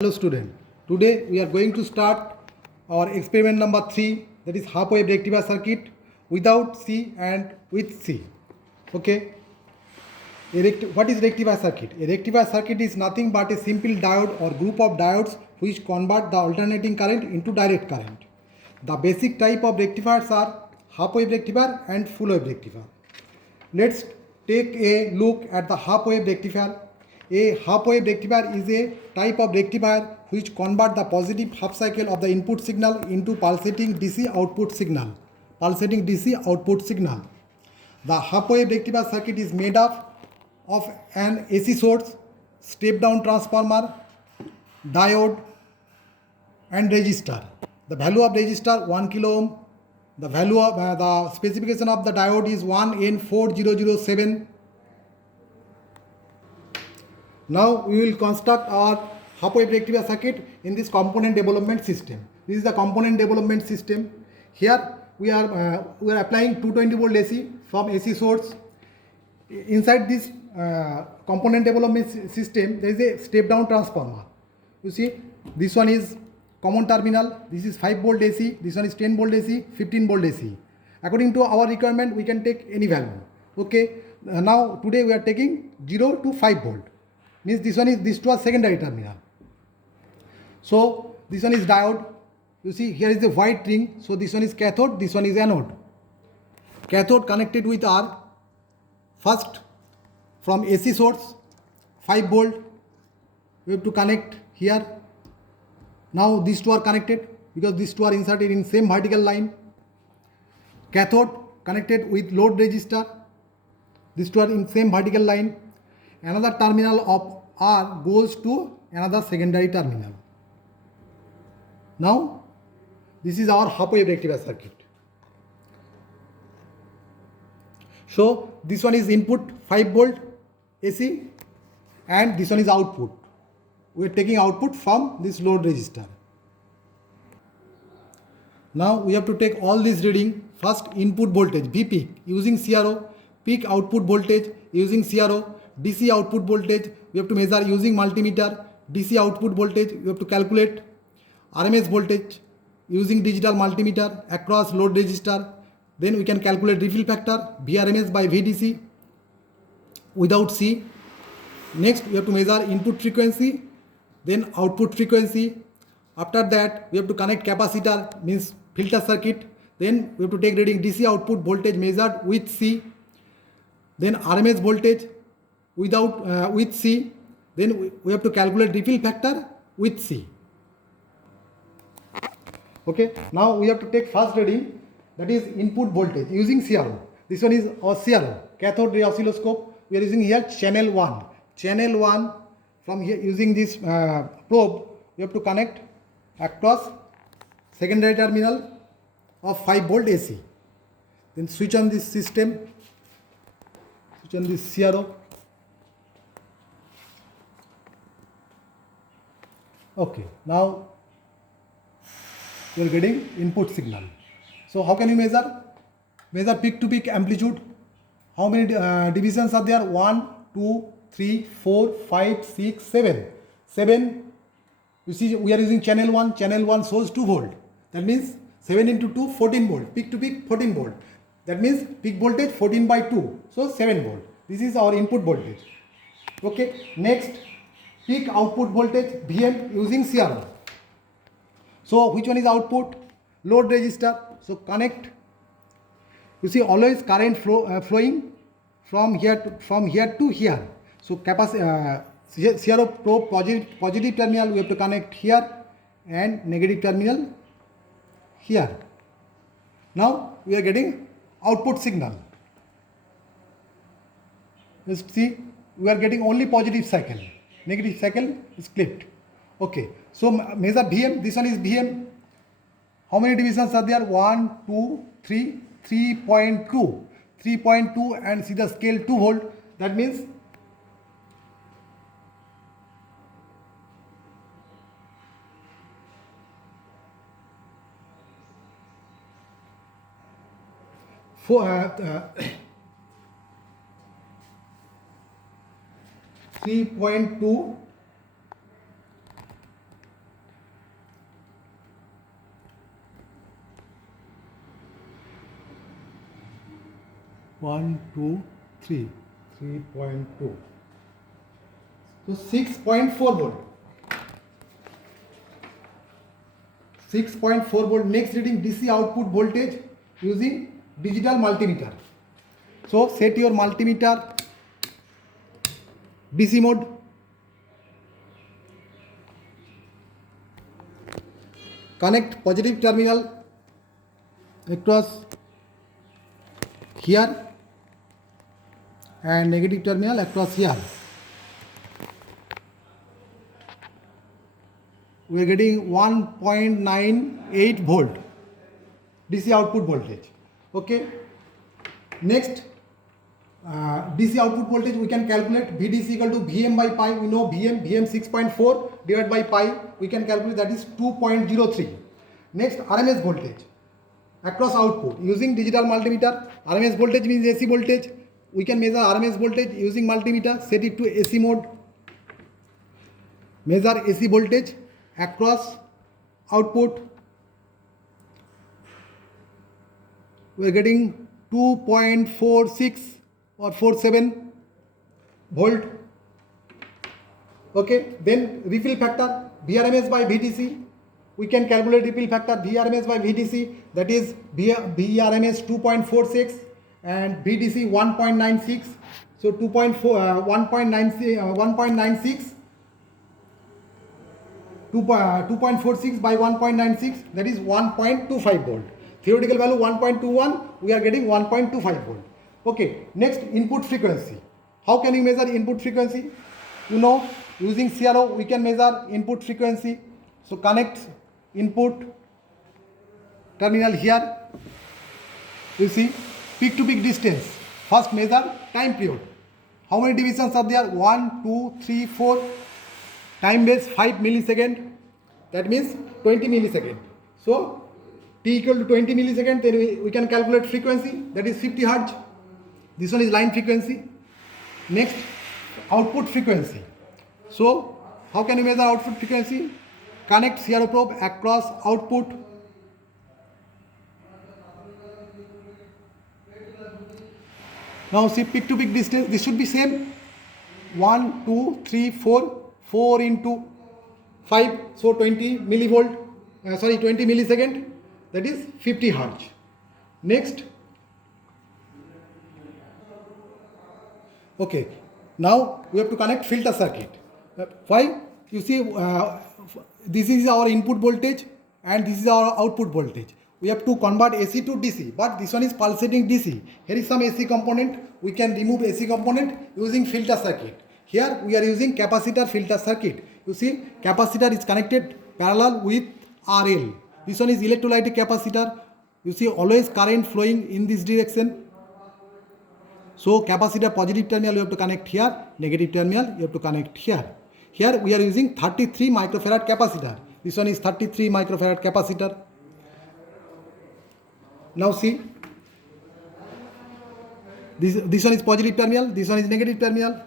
Hello student, today we are going to start our experiment number 3, that is half wave rectifier circuit without C and with C. Okay, what is rectifier circuit? A rectifier circuit is nothing but a simple diode or group of diodes which convert the alternating current into direct current. The basic type of rectifiers are half wave rectifier and full wave rectifier. Let's take a look at the half wave rectifier. A half wave rectifier is a type of rectifier which convert the positive half cycle of the input signal into pulsating DC output signal. The half wave rectifier circuit is made up of an AC source, step down transformer, diode and resistor. The value of resistor 1 kilo ohm. The value of the specification of the diode is 1N4007. Now we will construct our half wave rectifier circuit in this component development system. This is the component development system. Here we are applying 220 volt AC from AC source. Inside this component development system, there is a step down transformer. You see, this one is common terminal. This is 5 volt AC. This one is 10 volt AC, 15 volt AC. According to our requirement, we can take any value. Okay. Now today we are taking 0 to 5 volt. Means this two are secondary terminal. So this one is diode. You see, here is the white ring. So this one is cathode, this one is anode. Cathode connected with R. First, from AC source 5 volt we have to connect here. Now these two are connected because these two are inserted in same vertical line. Cathode connected with load resistor. These two are in same vertical line. Another terminal of R goes to another secondary terminal. Now this is our half wave rectifier circuit. So this one is input 5 volt AC and this one is output. We are taking output from this load resistor. Now we have to take all this reading. First, input voltage V peak using CRO, peak output voltage using CRO, DC output voltage we have to measure using multimeter, DC output voltage we have to calculate, RMS voltage using digital multimeter across load resistor. Then we can calculate refill factor VRMS by VDC without C. Next we have to measure input frequency, then output frequency. After that we have to connect capacitor, means filter circuit. Then we have to take reading DC output voltage measured with C, then RMS voltage with C. Then we have to calculate refill factor with C. Okay, now we have to take first reading, that is input voltage using CRO. This one is our CRO, cathode ray oscilloscope. We are using here channel 1. Channel 1, from here using this probe we have to connect across secondary terminal of 5 volt AC. Then switch on this system, switch on this CRO. Okay, now you are getting input signal. So how can you measure? Measure peak to peak amplitude. How many divisions are there? 1, 2, 3, 4, 5, 6, 7. 7. You see, we are using channel 1. Channel 1 shows 2 volt. That means 7 into 2, 14 volt. Peak to peak, 14 volt. That means peak voltage 14 by 2. So 7 volt. This is our input voltage. Okay. Next, peak output voltage VM using CRO. So which one is output? Load resistor. So connect. You see, always current flowing from here to here. So CRO probe positive terminal we have to connect here and negative terminal here. Now we are getting output signal. Just see, we are getting only positive cycle. Negative cycle is clipped. Okay, so measure VM. This one is VM. How many divisions are there? 1, 2, 3, 3.2. 3.2 and see the scale 2 volt. That means for 3.2 1, 2, 3, 3.2. So 6.4 volt. 6.4 volt. Next reading DC output voltage using digital multimeter. So set your multimeter DC mode. Connect positive terminal across here and negative terminal across here. We are getting 1.98 volt DC output voltage. Okay. Next, DC output voltage we can calculate VDC equal to Vm by pi. We know Vm 6.4 divided by pi. We can calculate that is 2.03. Next, RMS voltage across output using digital multimeter. RMS voltage means AC voltage. We can measure RMS voltage using multimeter. Set it to AC mode. Measure AC voltage across output. We are getting 2.46 or 47 volt. Okay, then refill factor Vrms by Vdc. We can calculate refill factor Vrms by Vdc, that is Vrms 2.46 and Vdc 1.96. So 1.96 2.46 by 1.96, that is 1.25 volt. Theoretical value 1.21, we are getting 1.25 volt. Okay, next input frequency. How can we measure input frequency? You know, using CRO we can measure input frequency. So connect input terminal here. You see peak to peak distance. First measure time period. How many divisions are there? 1, 2, 3, 4. Time base 5 millisecond. That means 20 millisecond. So t equal to 20 millisecond. Then we can calculate frequency. That is 50 hertz. This one is line frequency. Next, output frequency. So how can you measure output frequency? Connect CRO probe across output. Now see peak to peak distance. This should be same. 1, 2, 3, 4. 4 into 5. So 20 millivolt. 20 millisecond. That is 50 hertz. Next. Okay, now we have to connect filter circuit. Why? You see, this is our input voltage and this is our output voltage. We have to convert AC to DC, but this one is pulsating DC. Here is some AC component. We can remove AC component using filter circuit. Here we are using capacitor filter circuit. You see, capacitor is connected parallel with RL. This one is electrolytic capacitor. You see, always current flowing in this direction. So capacitor positive terminal you have to connect here, negative terminal you have to connect here. Here we are using 33 microfarad capacitor. This one is 33 microfarad capacitor. Now see, this one is positive terminal, this one is negative terminal.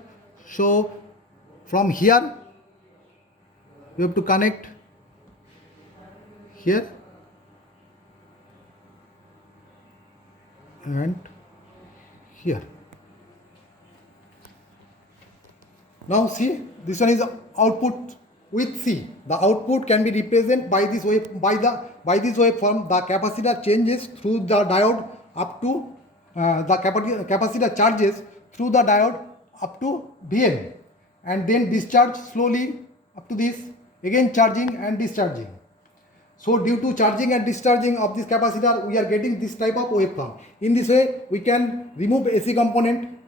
So from here we have to connect here and here. Now see, this one is output with C. The output can be represented by this wave, by this waveform. The capacitor changes through the diode up to the capacitor charges through the diode up to Vn, and then discharge slowly up to this, again charging and discharging. So due to charging and discharging of this capacitor, we are getting this type of waveform. In this way, we can remove AC component.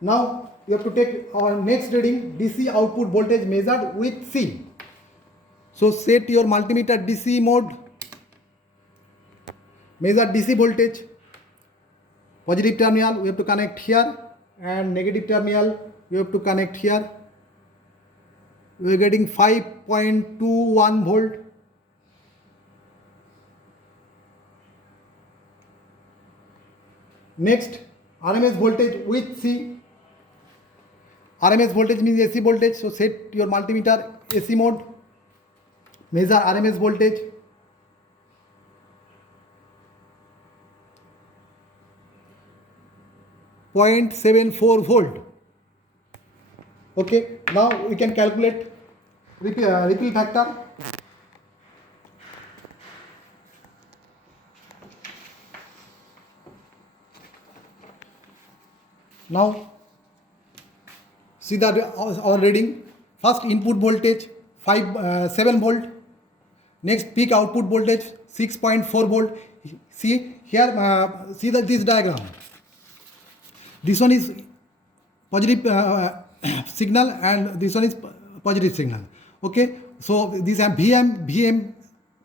Now you have to take our next reading, DC output voltage measured with C. So set your multimeter DC mode, measure DC voltage. Positive terminal we have to connect here and negative terminal we have to connect here. We are getting 5.21 volt. Next, RMS voltage with C. RMS voltage means AC voltage. So set your multimeter AC mode. Measure RMS voltage. 0.74 volt. Okay, now we can calculate ripple factor. Now see that our reading. First input voltage 7 volt. Next peak output voltage 6.4 volt. See here, see that this diagram. This one is positive signal and this one is positive signal. Okay, so this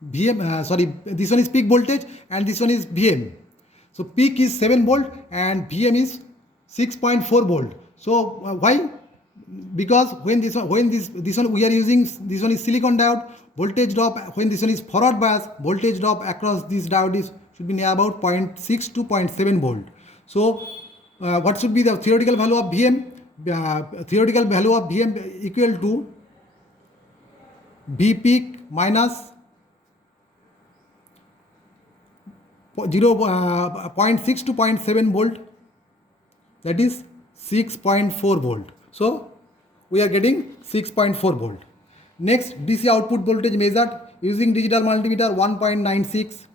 this one is peak voltage and this one is VM. So peak is 7 volt and VM is 6.4 volt. So why? Because when this one we are using, this one is silicon diode, voltage drop when this one is forward bias, voltage drop across this diode should be near about 0.6 to 0.7 volt. So what should be the theoretical value of VM? Theoretical value of VM equal to V peak minus 0.6 to 0.7 volt, that is 6.4 volt. So we are getting 6.4 volt. Next, DC output voltage measured using digital multimeter 1.96.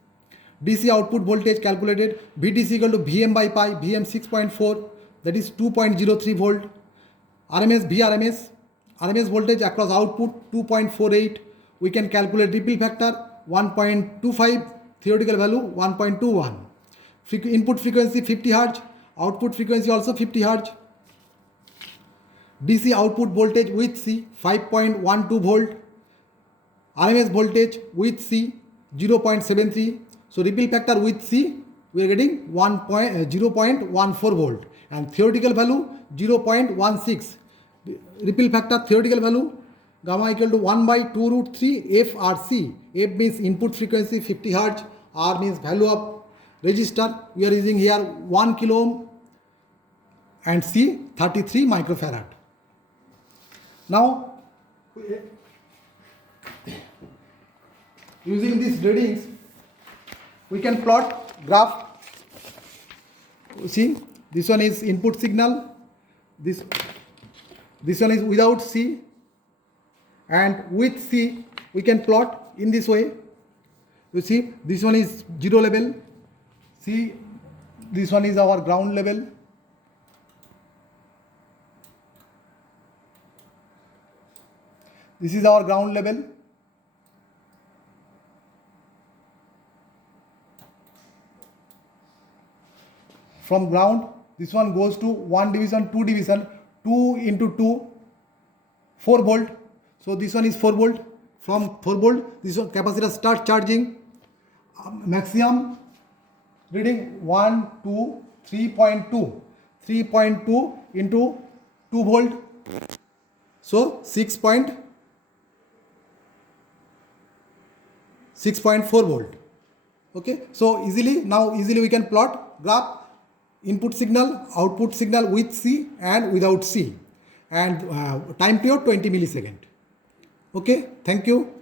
DC output voltage calculated, VDC equal to VM by pi, VM 6.4, that is 2.03 volt. RMS voltage across output 2.48. We can calculate ripple factor 1.25, theoretical value 1.21. Input frequency 50 Hz, output frequency also 50 Hz. DC output voltage with C 5.12 volt. RMS voltage with C 0.73. So ripple factor with C we are getting 0.14 volt and theoretical value 0.16. Ripple factor theoretical value gamma equal to 1 by 2 root 3 FRC. F means input frequency 50 Hz, R means value of resistor. We are using here 1 kilo ohm and C 33 microfarad. Now using these readings we can plot graph. See, this one is input signal, this one is without C, and with C we can plot in this way. You see, this one is 0 level, see, this one is our ground level. This is our ground level. From ground, this one goes to 1 division, 2 division, 2 into 2, 4 volt. So this one is 4 volt. From 4 volt, this one capacitor starts charging. Maximum reading 1, 2, 3.2. 3.2 into 2 volt. So 6.4 volt. Okay, so easily we can plot graph input signal, output signal with C and without C, and time period 20 millisecond. Okay, thank you.